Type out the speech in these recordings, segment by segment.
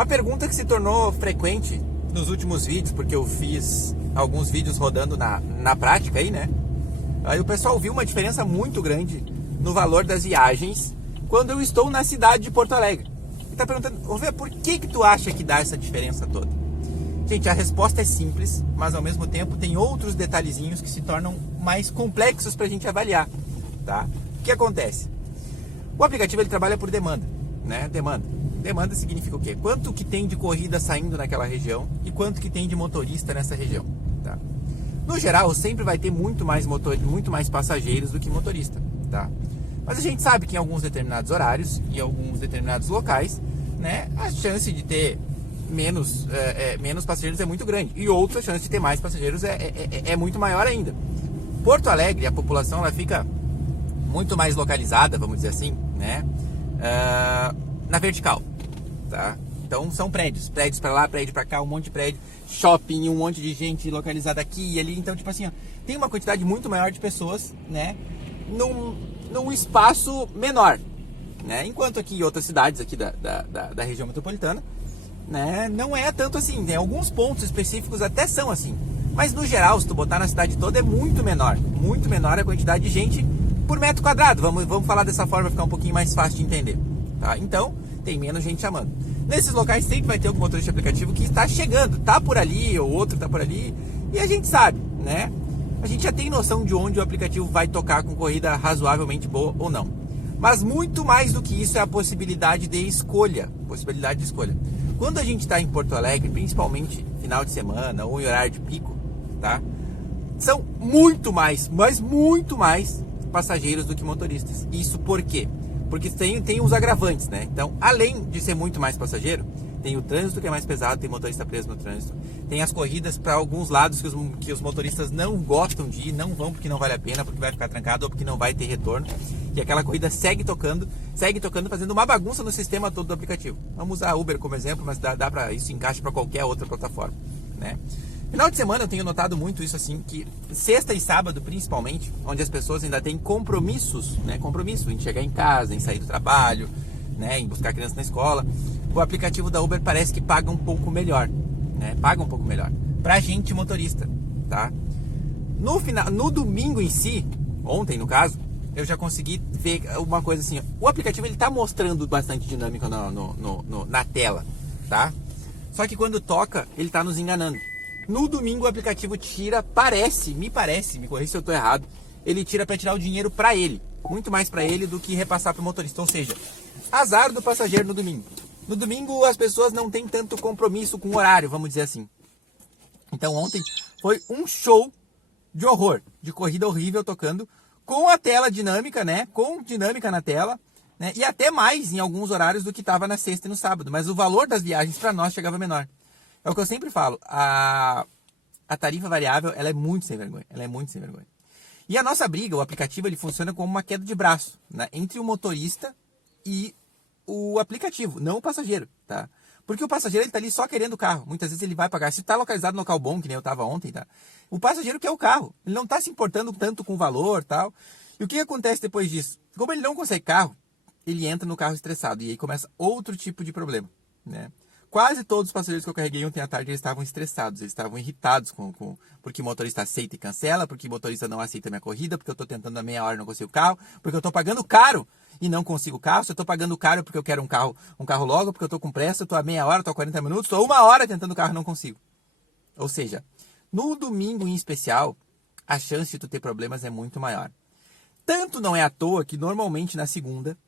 Uma pergunta que se tornou frequente nos últimos vídeos, porque eu fiz alguns vídeos rodando na prática aí, né? Aí o pessoal viu uma diferença muito grande no valor das viagens quando eu estou na cidade de Porto Alegre. E tá perguntando, Rê, por que tu acha que dá essa diferença toda? Gente, a resposta é simples, mas ao mesmo tempo tem outros detalhezinhos que se tornam mais complexos pra gente avaliar, tá? O que acontece? O aplicativo ele trabalha por demanda, né? Demanda significa o quê? Quanto que tem de corrida saindo naquela região e quanto que tem de motorista nessa região, tá? No geral, sempre vai ter muito mais passageiros do que motorista, tá? Mas a gente sabe que em alguns determinados horários e alguns determinados locais, né, a chance de ter menos passageiros é muito grande. E outra chance de ter mais passageiros é muito maior ainda. Porto Alegre, a população ela fica muito mais localizada, vamos dizer assim, né, na vertical, tá? Então são prédios para lá, prédio para cá, um monte de prédio, shopping, um monte de gente localizada aqui e ali. Então, tipo assim, ó, tem uma quantidade muito maior de pessoas, né, num espaço menor, né? Enquanto aqui em outras cidades aqui da região metropolitana, né, não é tanto assim. Tem alguns pontos específicos até são assim, mas no geral, se tu botar na cidade toda, é muito menor a quantidade de gente por metro quadrado. Vamos falar dessa forma, ficar um pouquinho mais fácil de entender, tá? Então, tem menos gente chamando. Nesses locais sempre vai ter algum motorista de aplicativo que está chegando, tá por ali, ou outro tá por ali, e a gente sabe, né? A gente já tem noção de onde o aplicativo vai tocar com corrida razoavelmente boa ou não. Mas muito mais do que isso é a possibilidade de escolha. Quando a gente está em Porto Alegre, principalmente final de semana ou em horário de pico, tá? São muito mais, mas muito mais passageiros do que motoristas. Isso por quê? Porque tem os agravantes, né? Então, além de ser muito mais passageiro, tem o trânsito que é mais pesado, tem motorista preso no trânsito, tem as corridas para alguns lados que os motoristas não gostam de ir, não vão porque não vale a pena, porque vai ficar trancado ou porque não vai ter retorno, e aquela corrida segue tocando, fazendo uma bagunça no sistema todo do aplicativo. Vamos usar a Uber como exemplo, mas dá para isso encaixa para qualquer outra plataforma, né? Final de semana eu tenho notado muito isso assim, que sexta e sábado principalmente, onde as pessoas ainda têm compromissos, né? Compromisso em chegar em casa, em sair do trabalho, né? Em buscar a criança na escola. O aplicativo da Uber parece que paga um pouco melhor, né? Paga um pouco melhor pra gente motorista, tá? No domingo em si, ontem no caso, eu já consegui ver uma coisa assim. O aplicativo ele tá mostrando bastante dinâmica na tela, tá? Só que quando toca, ele tá nos enganando. No domingo o aplicativo tira, me corrija se eu tô errado, ele tira para tirar o dinheiro para ele, muito mais para ele do que repassar para o motorista, ou seja, azar do passageiro no domingo. No domingo as pessoas não têm tanto compromisso com o horário, vamos dizer assim. Então ontem foi um show de horror, de corrida horrível tocando, com a tela dinâmica, né, com dinâmica na tela, né, e até mais em alguns horários do que estava na sexta e no sábado, mas o valor das viagens para nós chegava menor. É o que eu sempre falo, a tarifa variável, ela é muito sem vergonha, E a nossa briga, o aplicativo, ele funciona como uma queda de braço, né, entre o motorista e o aplicativo, não o passageiro, tá? Porque o passageiro, ele tá ali só querendo o carro, muitas vezes ele vai pagar, se tá localizado no local bom, que nem eu tava ontem, tá? O passageiro quer o carro, ele não tá se importando tanto com o valor, tal. E o que acontece depois disso? Como ele não consegue carro, ele entra no carro estressado, e aí começa outro tipo de problema, né? Quase todos os passageiros que eu carreguei ontem à tarde, eles estavam estressados, eles estavam irritados porque o motorista aceita e cancela, porque o motorista não aceita a minha corrida, porque eu estou tentando há meia hora e não consigo carro, porque eu estou pagando caro e não consigo carro, se eu estou pagando caro porque eu quero um carro logo, porque eu estou com pressa, eu estou há meia hora, estou há 40 minutos, estou uma hora tentando carro e não consigo. Ou seja, no domingo em especial, a chance de tu ter problemas é muito maior. Tanto não é à toa que normalmente na segunda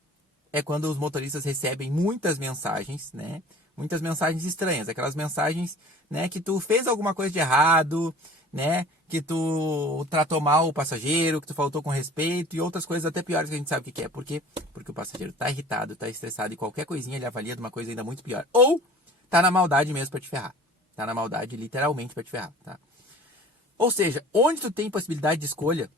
é quando os motoristas recebem muitas mensagens, né? Muitas mensagens estranhas, aquelas mensagens, né, que tu fez alguma coisa de errado, né, que tu tratou mal o passageiro, que tu faltou com respeito e outras coisas até piores que a gente sabe o que é. Por quê? Porque o passageiro tá irritado, tá estressado e qualquer coisinha ele avalia de uma coisa ainda muito pior. Ou tá na maldade mesmo para te ferrar. Tá na maldade literalmente para te ferrar, tá? Ou seja, onde tu tem possibilidade de escolha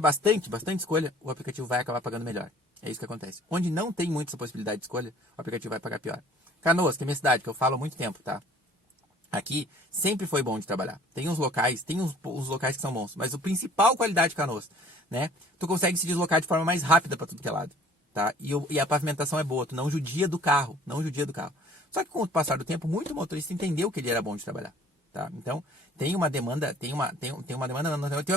bastante escolha, o aplicativo vai acabar pagando melhor. É isso que acontece. Onde não tem muita possibilidade de escolha, o aplicativo vai pagar pior. Canoas, que é minha cidade, que eu falo há muito tempo, tá? Aqui sempre foi bom de trabalhar. Tem uns locais que são bons, mas a principal qualidade de Canoas, né? Tu consegue se deslocar de forma mais rápida para tudo que é lado, tá? E a pavimentação é boa, tu não judia do carro, Só que com o passar do tempo, muito motorista entendeu que ele era bom de trabalhar. Tá? Então, tem uma demanda, tem uma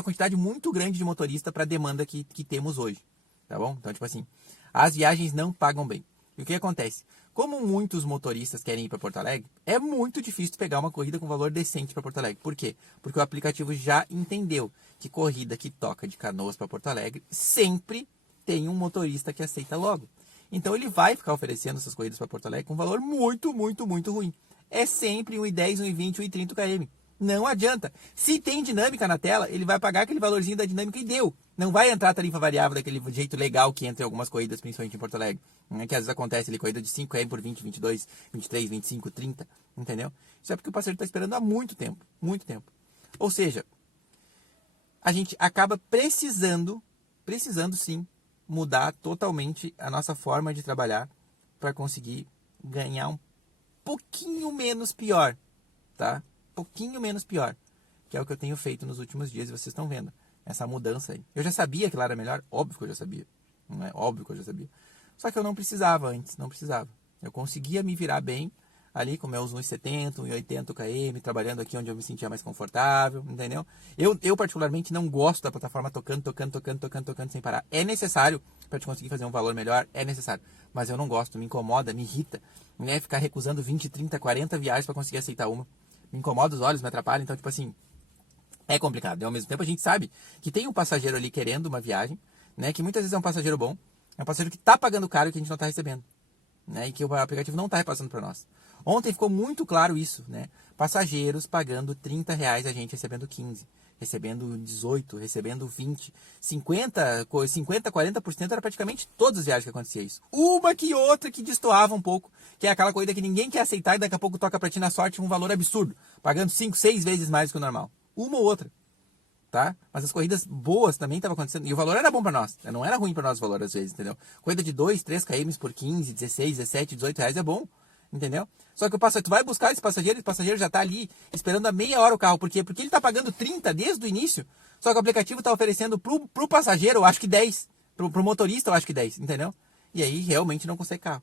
quantidade muito grande de motorista para a demanda que temos hoje. Tá bom? Então, tipo assim, as viagens não pagam bem. E o que acontece? Como muitos motoristas querem ir para Porto Alegre, é muito difícil pegar uma corrida com valor decente para Porto Alegre. Por quê? Porque o aplicativo já entendeu que corrida que toca de Canoas para Porto Alegre sempre tem um motorista que aceita logo. Então ele vai ficar oferecendo essas corridas para Porto Alegre com valor muito, muito, muito ruim. É sempre 1,10, 1,20, 1,30 km. Não adianta. Se tem dinâmica na tela, ele vai pagar aquele valorzinho da dinâmica e deu. Não vai entrar a tarifa variável daquele jeito legal que entra em algumas corridas, principalmente em Porto Alegre. Que às vezes acontece ali, corrida de 5 km por 20, 22, 23, 25, 30. Entendeu? Isso é porque o parceiro está esperando há muito tempo. Muito tempo. Ou seja, a gente acaba precisando sim, mudar totalmente a nossa forma de trabalhar para conseguir ganhar um pouquinho menos pior, tá? Pouquinho menos pior, que é o que eu tenho feito nos últimos dias e vocês estão vendo essa mudança aí. Eu já sabia que lá era melhor, óbvio que eu já sabia, não é? Óbvio que eu já sabia. Só que eu não precisava antes, não precisava. Eu conseguia me virar bem ali com meus 1,70, 1,80 km, trabalhando aqui onde eu me sentia mais confortável, entendeu? Eu particularmente não gosto da plataforma tocando sem parar. É necessário para te conseguir fazer um valor melhor, é necessário. Mas eu não gosto, me incomoda, me irrita, né? Ficar recusando 20, 30, 40 viagens para conseguir aceitar uma. Me incomoda os olhos, me atrapalha, então tipo assim, é complicado. E ao mesmo tempo a gente sabe que tem um passageiro ali querendo uma viagem, né? Que muitas vezes é um passageiro bom, é um passageiro que está pagando caro e que a gente não está recebendo, né? E que o aplicativo não está repassando para nós. Ontem ficou muito claro isso, né? Passageiros pagando R$30, a gente recebendo 15, recebendo 18, recebendo 20, 50, 40% era praticamente todas as viagens que acontecia isso. Uma que outra que destoava um pouco, que é aquela corrida que ninguém quer aceitar e daqui a pouco toca pra ti na sorte um valor absurdo, pagando 5, 6 vezes mais que o normal. Uma ou outra, tá? Mas as corridas boas também estavam acontecendo, e o valor era bom para nós, não era ruim para nós o valor às vezes, entendeu? Corrida de 2, 3 km por 15, 16, 17, 18 reais é bom. Entendeu? Só que tu vai buscar esse passageiro já está ali esperando há meia hora o carro. Por quê? Porque ele está pagando 30 desde o início. Só que o aplicativo está oferecendo pro passageiro, eu acho que 10. Pro motorista, eu acho que 10. Entendeu? E aí realmente não consegue carro.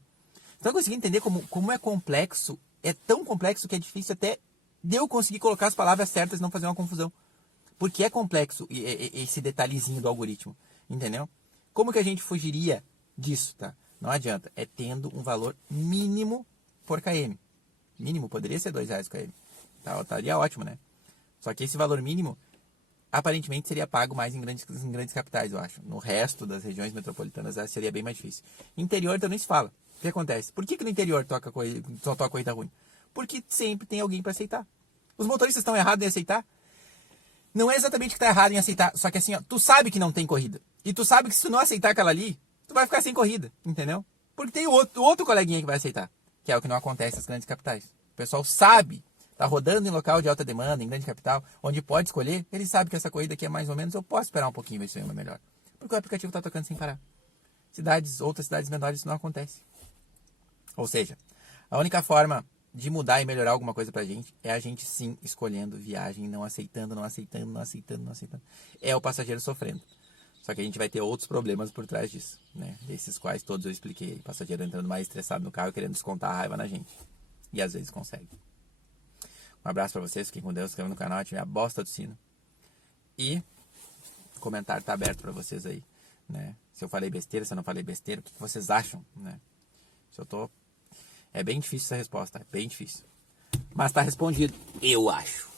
Então eu consegui entender como é complexo. É tão complexo que é difícil até de eu conseguir colocar as palavras certas e não fazer uma confusão. Porque é complexo esse detalhezinho do algoritmo. Entendeu? Como que a gente fugiria disso, tá? Não adianta. É tendo um valor mínimo por km. Mínimo poderia ser R$2 km. Estaria ótimo, né? Só que esse valor mínimo aparentemente seria pago mais em grandes capitais, eu acho. No resto das regiões metropolitanas seria bem mais difícil. Interior também se fala. O que acontece? Por que no interior só toca corrida ruim? Porque sempre tem alguém para aceitar. Os motoristas estão errados em aceitar? Não é exatamente que está errado em aceitar, só que assim, ó, tu sabe que não tem corrida. E tu sabe que se tu não aceitar aquela ali, tu vai ficar sem corrida, entendeu? Porque tem outro coleguinha que vai aceitar. Que é o que não acontece nas grandes capitais. O pessoal sabe, está rodando em local de alta demanda, em grande capital, onde pode escolher, ele sabe que essa corrida aqui é mais ou menos, eu posso esperar um pouquinho ver se é uma melhor. Porque o aplicativo está tocando sem parar. Outras cidades menores isso não acontece. Ou seja, a única forma de mudar e melhorar alguma coisa pra gente é a gente sim escolhendo viagem, não aceitando. É o passageiro sofrendo. Só que a gente vai ter outros problemas por trás disso, né? Desses quais todos eu expliquei. Passageiro entrando mais estressado no carro e querendo descontar a raiva na gente. E às vezes consegue. Um abraço pra vocês, fiquem com Deus, se inscrevam no canal, ativem a bosta do sino. E o comentário tá aberto pra vocês aí, né? Se eu falei besteira, se eu não falei besteira, o que vocês acham, né? É bem difícil essa resposta, é bem difícil. Mas tá respondido, eu acho.